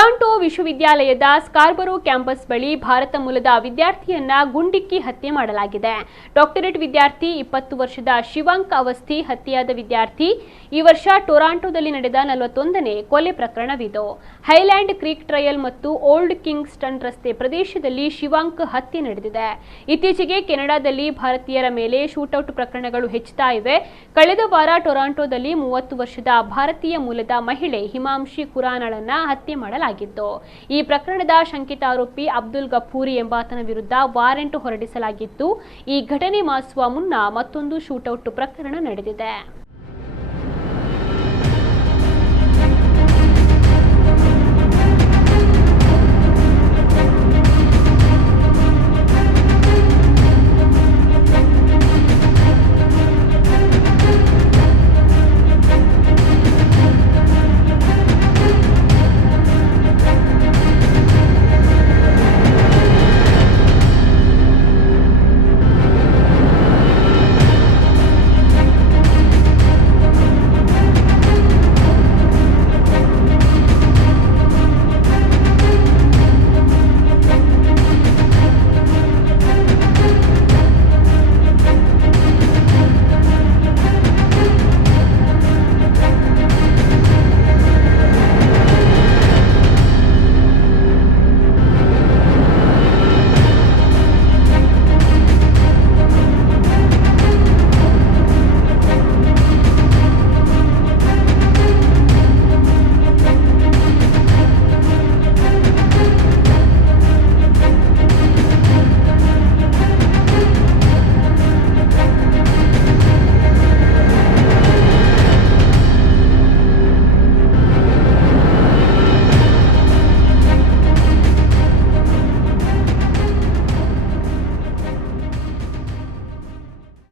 Toronto ವಿಶ್ವವಿದ್ಯಾಲಯದ ಸ್ಕಾರ್ಬರೋ campus ಬಳಿ ಭಾರತ ಮೂಲದ ವಿದ್ಯಾರ್ಥಿಯನ್ನ ಗುಂಡಿಕ್ಕಿ ಹತ್ಯೆ ಮಾಡಲಾಗಿದೆ. ಡಾಕ್ಟರೇಟ್ ವಿದ್ಯಾರ್ಥಿ 20 ವರ್ಷದ ಶಿವಾಂಕ್ ಅವಸ್ಥಿ ಹತ್ಯೆಯಾದ ವಿದ್ಯಾರ್ಥಿ. ಈ ವರ್ಷ ಟೊರಾಂಟೊದಲ್ಲಿ ನಡೆದ 41ನೇ ಕೊಲೆ ಪ್ರಕರಣವಿದು. ಹೈಲ್ಯಾಂಡ್ ಕ್ರೀಕ್ ಟ್ರಯಲ್ ಮತ್ತು ಓಲ್ಡ್ ಕಿಂಗ್ಸ್ಟನ್ ರಸ್ತೆ ಪ್ರದೇಶದಲ್ಲಿ ಶಿವಾಂಕ್ ಹತ್ಯೆ ನಡೆದಿದೆ. ಇತ್ತೀಚೆಗೆ ಕೆನಡಾದಲ್ಲಿ ಭಾರತೀಯರ ಮೇಲೆ ಶೂಟೌಟ್ ಪ್ರಕರಣಗಳು ಹೆಚ್ಚುತ್ತಾ ಇವೆ. ಕಳೆದ ವಾರ ಟೊರಾಂಟೊದಲ್ಲಿ 30 ವರ್ಷದ ಭಾರತೀಯ ಮೂಲದ ಮಹಿಳೆ ಹಿಮಾಂಶಿ ಖುರಾನಾಳನ್ನ ಹತ್ಯೆ ಮಾಡಲಾಗಿತ್ತು. ಈ ಪ್ರಕರಣದ ಶಂಕಿತ ಆರೋಪಿ ಅಬ್ದುಲ್ ಗಫೂರಿ ಎಂಬಾತನ ವಿರುದ್ಧ ವಾರೆಂಟ್ ಹೊರಡಿಸಲಾಗಿತ್ತು. ಈ ಘಟನೆ ಮಾಸುವ ಮುನ್ನ ಮತ್ತೊಂದು ಶೂಟೌಟ್ ಪ್ರಕರಣ ನಡೆದಿದೆ.